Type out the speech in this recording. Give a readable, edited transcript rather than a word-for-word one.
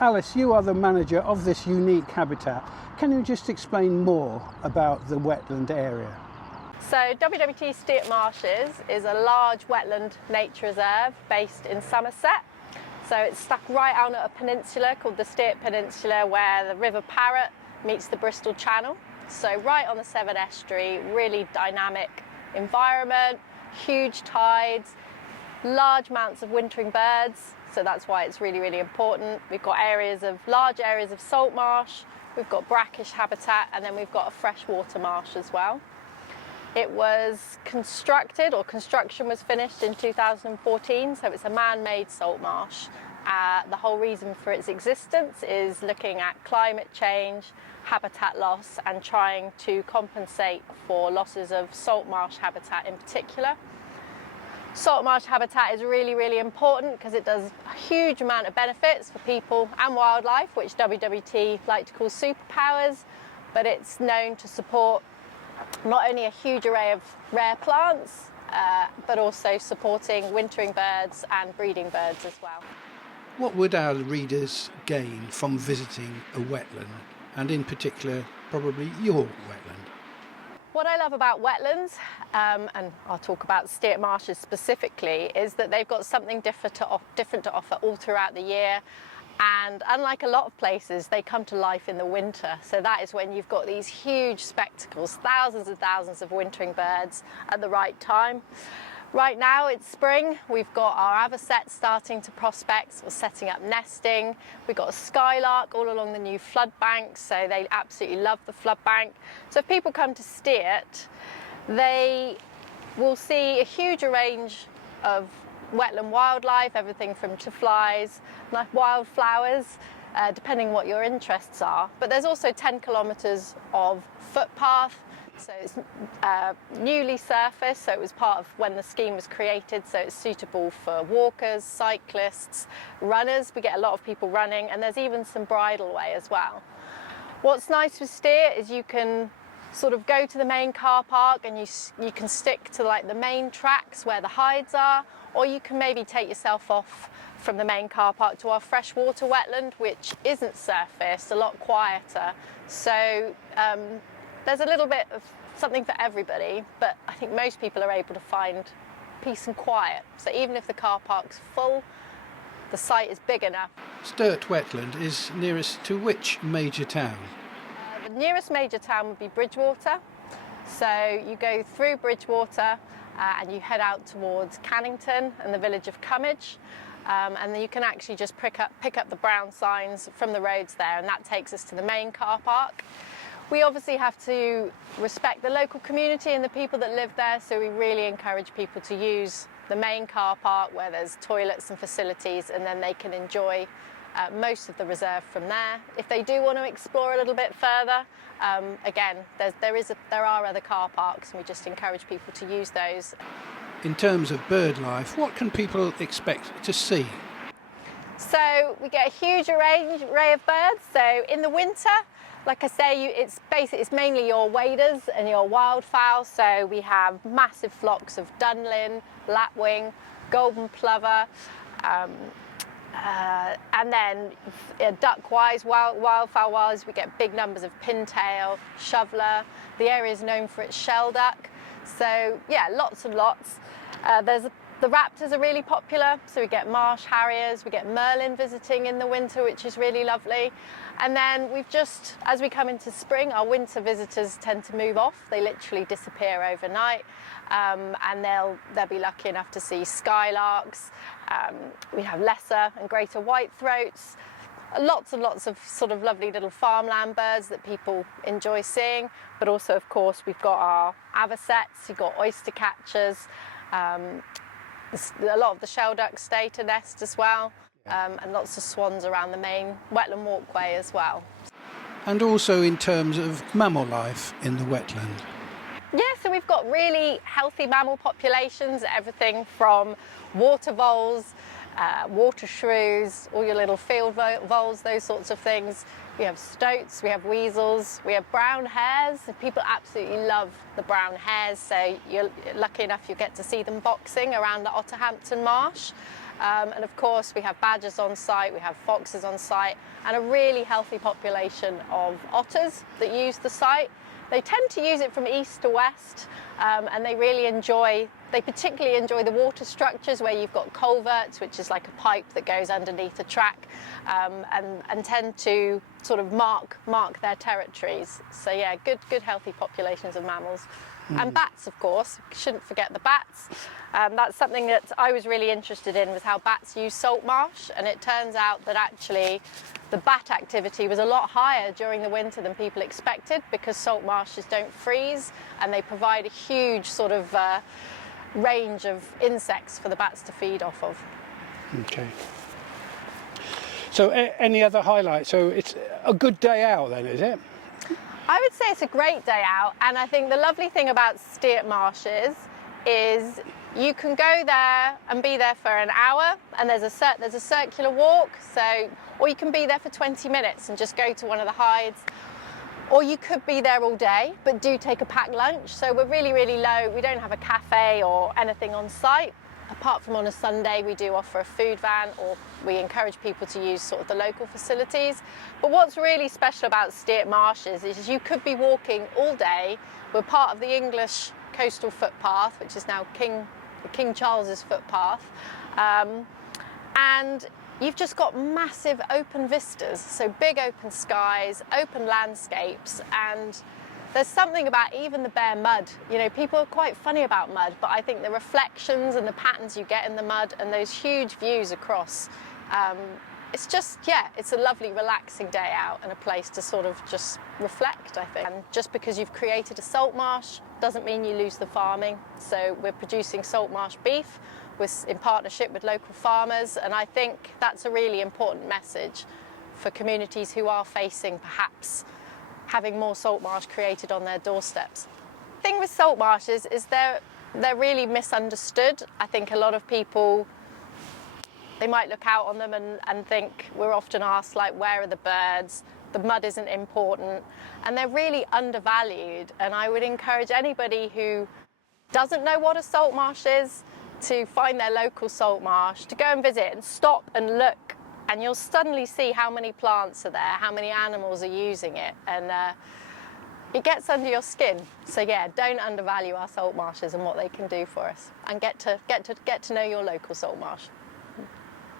Alys, you are the manager of this unique habitat. Can you just explain more about the wetland area? So WWT Steart Marshes is a large wetland nature reserve based in Somerset. So it's stuck right on a peninsula called the Steart Peninsula, where the River Parrett meets the Bristol Channel. So right on the Severn Estuary, really dynamic environment, huge tides, large amounts of wintering birds. So that's why it's really, really important. We've got large areas of salt marsh, we've got brackish habitat, and then we've got a freshwater marsh as well. It was construction was finished in 2014, so it's a man-made salt marsh. The whole reason for its existence is looking at climate change, habitat loss, and trying to compensate for losses of salt marsh habitat in particular. Salt marsh habitat is really, really important because it does a huge amount of benefits for people and wildlife, which WWT like to call superpowers, but it's known to support not only a huge array of rare plants, but also supporting wintering birds and breeding birds as well. What would our readers gain from visiting a wetland, and in particular, probably your wetland? What I love about wetlands, and I'll talk about Steart Marshes specifically, is that they've got something different to offer all throughout the year. And unlike a lot of places, they come to life in the winter. So that is when you've got these huge spectacles, thousands and thousands of wintering birds at the right time. Right now it's spring, we've got our avocets starting to prospect or setting up nesting. We've got a skylark all along the new flood bank, so they absolutely love the flood bank. So if people come to Steart, they will see a huge range of wetland wildlife, everything from flies, like wildflowers, depending what your interests are. But there's also 10 kilometres of footpath. So it's newly surfaced, so it was part of when the scheme was created, so it's suitable for walkers, cyclists, runners. We get a lot of people running, and there's even some bridleway as well. What's nice with Steart is you can sort of go to the main car park and you can stick to like the main tracks where the hides are, or you can maybe take yourself off from the main car park to our freshwater wetland, which isn't surfaced, a lot quieter. So there's a little bit of something for everybody, but I think most people are able to find peace and quiet. So even if the car park's full, the site is big enough. Steart Wetland is nearest to which major town? The nearest major town would be Bridgwater. So you go through Bridgwater and you head out towards Cannington and the village of Cummage. And then you can actually just pick up the brown signs from the roads there, and that takes us to the main car park. We obviously have to respect the local community and the people that live there, so we really encourage people to use the main car park where there's toilets and facilities, and then they can enjoy most of the reserve from there. If they do want to explore a little bit further, again, there are other car parks, and we just encourage people to use those. In terms of bird life, what can people expect to see? So we get a huge array of birds. So in the winter, like I say, it's mainly your waders and your wildfowl. So we have massive flocks of dunlin, lapwing, golden plover, and then duck-wise, wildfowl-wise, we get big numbers of pintail, shoveler. The area is known for its shell duck. So yeah, lots and lots. The raptors are really popular, so we get marsh harriers, we get merlin visiting in the winter, which is really lovely. And then as we come into spring, our winter visitors tend to move off. They literally disappear overnight, and they'll be lucky enough to see skylarks. We have lesser and greater whitethroats, lots and lots of sort of lovely little farmland birds that people enjoy seeing. But also, of course, we've got our avocets, you've got oyster catchers, a lot of the shell ducks stay to nest as well, and lots of swans around the main wetland walkway as well. And also in terms of mammal life in the wetland. Yeah, so we've got really healthy mammal populations, everything from water voles, water shrews, all your little field voles, those sorts of things. We have stoats, we have weasels, we have brown hares. People absolutely love the brown hares, so you're lucky enough you get to see them boxing around the Otterhampton Marsh. And of course we have badgers on site, we have foxes on site, and a really healthy population of otters that use the site. They tend to use it from east to west, and they particularly enjoy the water structures where you've got culverts, which is like a pipe that goes underneath a track, and tend to sort of mark their territories. So yeah, good healthy populations of mammals. And bats, of course, shouldn't forget the bats. That's something that I was really interested in, was how bats use salt marsh, and it turns out that actually the bat activity was a lot higher during the winter than people expected, because salt marshes don't freeze and they provide a huge sort of range of insects for the bats to feed off of. Okay. So any other highlights? So it's a good day out then, is it? I would say it's a great day out, and I think the lovely thing about Steart Marshes is you can go there and be there for an hour, and there's a circular walk, or you can be there for 20 minutes and just go to one of the hides, or you could be there all day but do take a packed lunch. So we're really low, we don't have a cafe or anything on site. Apart from on a Sunday, we do offer a food van, or we encourage people to use sort of the local facilities. But what's really special about Steart Marshes is you could be walking all day. We're part of the English coastal footpath, which is now King Charles's footpath. And you've just got massive open vistas, so big open skies, open landscapes, and there's something about even the bare mud. You know, people are quite funny about mud, but I think the reflections and the patterns you get in the mud and those huge views across, it's just, yeah, it's a lovely relaxing day out and a place to sort of just reflect, I think. And just because you've created a salt marsh doesn't mean you lose the farming. So we're producing salt marsh beef in partnership with local farmers, and I think that's a really important message for communities who are facing perhaps having more salt marsh created on their doorsteps. The thing with salt marshes is they're really misunderstood. I think a lot of people, they might look out on them and think, we're often asked, like, where are the birds? The mud isn't important, and they're really undervalued. And I would encourage anybody who doesn't know what a salt marsh is to find their local salt marsh, to go and visit and stop and look, and you'll suddenly see how many plants are there, how many animals are using it, and it gets under your skin. So yeah, don't undervalue our salt marshes and what they can do for us, and get to know your local salt marsh.